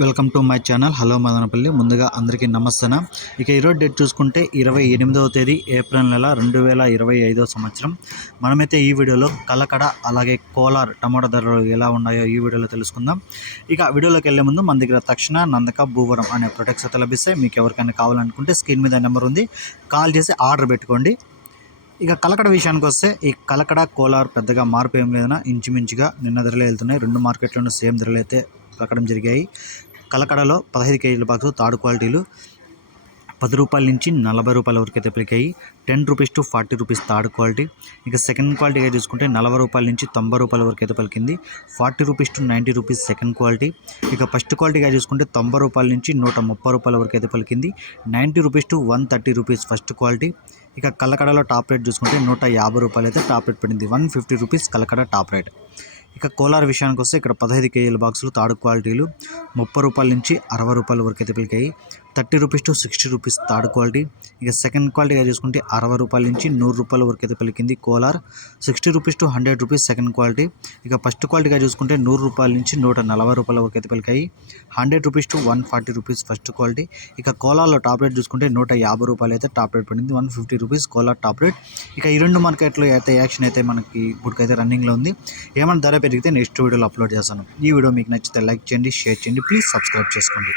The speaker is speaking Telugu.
Welcome to my channel. Hello Madanapalle. ముందుగా అందరికీ నమస్తేన. ఇక ఈరోజు డేట్ చూసుకుంటే ఇరవై ఎనిమిదవ తేదీ ఏప్రిల్ నెల రెండు వేల ఇరవై ఐదవ సంవత్సరం. మనమైతే ఈ వీడియోలో కలకడ అలాగే కోలార్ టమాటా ధరలు ఎలా ఉన్నాయో ఈ వీడియోలో తెలుసుకుందాం. ఇక వీడియోలోకి వెళ్ళే ముందు మన దగ్గర తక్షణ నందక భూవరం అనే ప్రొడక్ట్స్ అయితే లభిస్తాయి. మీకు ఎవరికైనా కావాలనుకుంటే స్క్రీన్ మీద నెంబర్ ఉంది. కాల్ చేసి ఆర్డర్ పెట్టుకోండి. ఇక కలకడ విషయానికి వస్తే ఈ కలకడ కోలార్ పెద్దగా మార్పు ఏం లేదన్నా. ఇంచుమించుగా నిన్న ధరలే వెళ్తున్నాయి. రెండు మార్కెట్లోనూ సేమ్ ధరలు అయితే పలకడం జరిగాయి. కలకడలో పదహైదు కేజీల బాక్స్ థర్డ్ క్వాలిటీలు పది రూపాయల నుంచి నలభై రూపాయల వరకు అయితే పలికాయి ten rupees to forty rupees third quality. ఇక సెకండ్ క్వాలిటీగా చూసుకుంటే నలభై రూపాయల నుంచి తొంభై రూపాయల వరకు అయితే పలికింది. Forty rupees to ninety rupees second quality. ఇక ఫస్ట్ క్వాలిటీగా చూసుకుంటే తొంభై రూపాయల నుంచి నూట ముప్పై రూపాయల వరకు అయితే పలికింది. Ninety rupees to one thirty rupees first quality. ఇక కలకడలో టాప్ రేట్ చూసుకుంటే నూట యాభై రూపాయలు అయితే టాప్ రేట్ పడింది. One fifty rupees Kalakada top rate. ఇక కోలార్ విషయానికి వస్తే ఇక్కడ పదహైదు కేజీల బాక్సులు తాడు క్వాలిటీలు ముప్పై రూపాయల నుంచి అరవై రూపాయల వరకు అయితే పలికాయి. Thirty rupees to sixty rupees third quality. ఇక సెకండ్ క్వాలిటీగా చూసుకుంటే అరవై రూపాయల నుంచి నూరు రూపాయల వరకు అయితే పలికింది Kolar. Sixty rupees to hundred rupees second quality. ఇక ఫస్ట్ క్వాలిటీగా చూసుకుంటే నూరు రూపాయల నుంచి నూట నలభై రూపాయల వరకు అయితే పలికాయి. Hundred rupees to one forty rupees first quality. ఇక కోలార్లో టాప్ రేట్ చూసుకుంటే నూట యాభై రూపాయలు అయితే టాప్ రేట్ పడింది. One fifty rupees Kolar top rate. ఇక ఈ రెండు మార్కెట్లో అయితే యాక్షన్ అయితే మనకి ఇప్పటికైతే రన్నింగ్లో ఉంది. ఏమైనా ధర పెరిగితే నెక్స్ట్ వీడియోలో అప్లోడ్ చేస్తాను. ఈ వీడియో మీకు నచ్చితే లైక్ చేయండి షేర్ చేయండి. ప్లీజ్ సబ్స్క్రైబ్ చేసుకోండి.